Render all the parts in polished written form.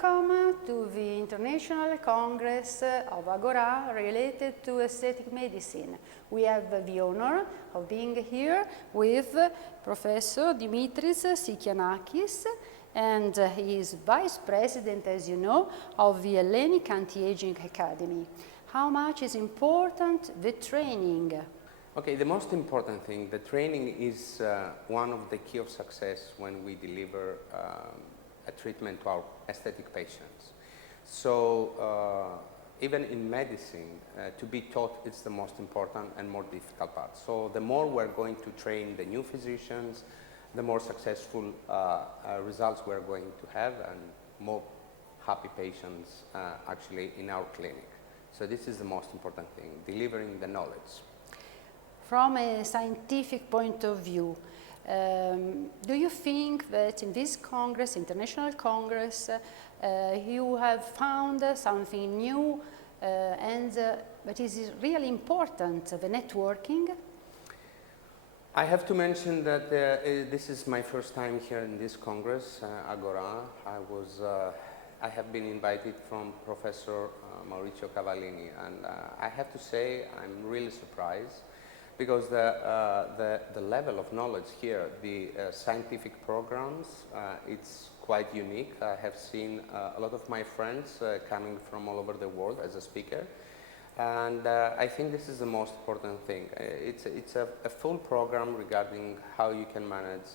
Welcome to the International Congress of Agorà related to aesthetic medicine. We have the honor of being here with Professor Dr Sykianakis, and he is Vice President, as you know, of the Hellenic Anti-Aging Academy. How much is important the training? Okay, the most important thing, the training is one of the key of success when we deliver a treatment to our aesthetic patients. So even in medicine, to be taught is the most important and more difficult part. So the more we're going to train the new physicians, the more successful results we're going to have and more happy patients actually in our clinic. So this is the most important thing, delivering the knowledge. From a scientific point of view, do you think that in this Congress, International Congress, you have found something new and that is really important, the networking? I have to mention that this is my first time here in this Congress, Agorà. I have been invited from Professor Maurizio Cavallini, and I have to say I'm really surprised because the level of knowledge here, the scientific programs, it's quite unique. I have seen a lot of my friends coming from all over the world as a speaker, and I think this is the most important thing. It's a full program regarding how you can manage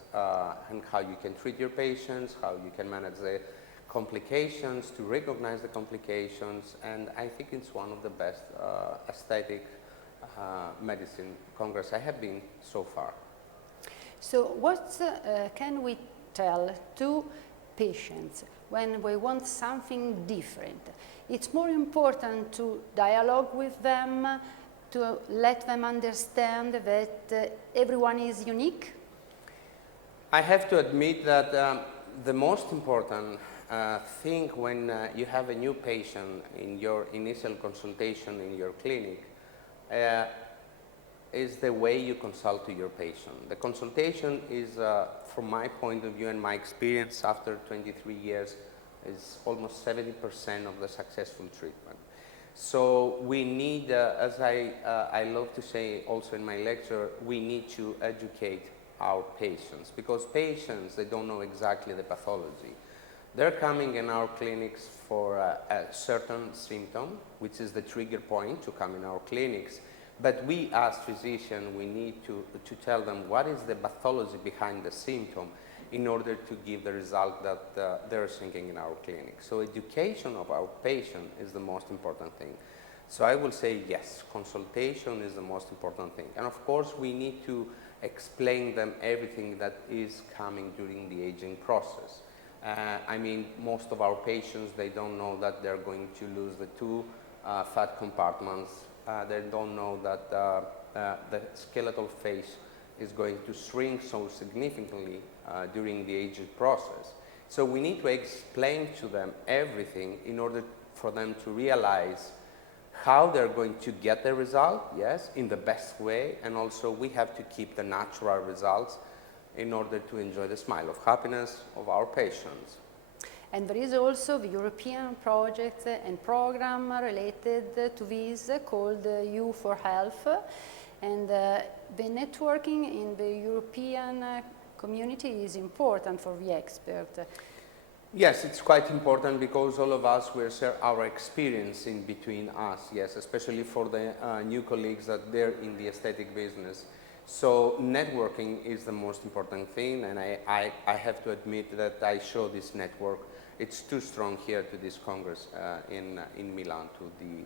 and how you can treat your patients, how you can manage the complications, to recognize the complications, and I think it's one of the best aesthetic medicine Congress I have been so far. So what can we tell to patients when we want something different? It's more important to dialogue with them, to let them understand that everyone is unique? I have to admit that the most important thing when you have a new patient in your initial consultation in your clinic is the way you consult to your patient. The consultation is, from my point of view and my experience after 23 years, is almost 70% of the successful treatment. So we need, as I love to say also in my lecture, we need to educate our patients, because patients, they don't know exactly the pathology. They're coming in our clinics for a certain symptom, which is the trigger point to come in our clinics. But we as physicians, we need to tell them what is the pathology behind the symptom in order to give the result that they're seeking in our clinic. So education of our patient is the most important thing. So I will say yes, consultation is the most important thing. And of course, we need to explain them everything that is coming during the aging process. I mean, most of our patients, they don't know that they're going to lose the two fat compartments. They don't know that the skeletal face is going to shrink so significantly during the aging process. So we need to explain to them everything in order for them to realize how they're going to get the result, yes, in the best way, and also we have to keep the natural results in order to enjoy the smile of happiness of our patients. And there is also the European project and program related to this called You for Health, and the networking in the European community is important for the expert. Yes, it's quite important because all of us will share our experience in between us, yes, especially for the new colleagues that they're in the aesthetic business. So networking is the most important thing, and I have to admit that I show this network. It's too strong here to this Congress in Milan, to the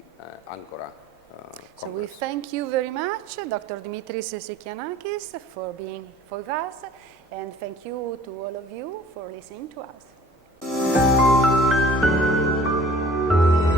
Agorà Congress. So we thank you very much, Dr. Dr Sykianakis, for being with us, and thank you to all of you for listening to us.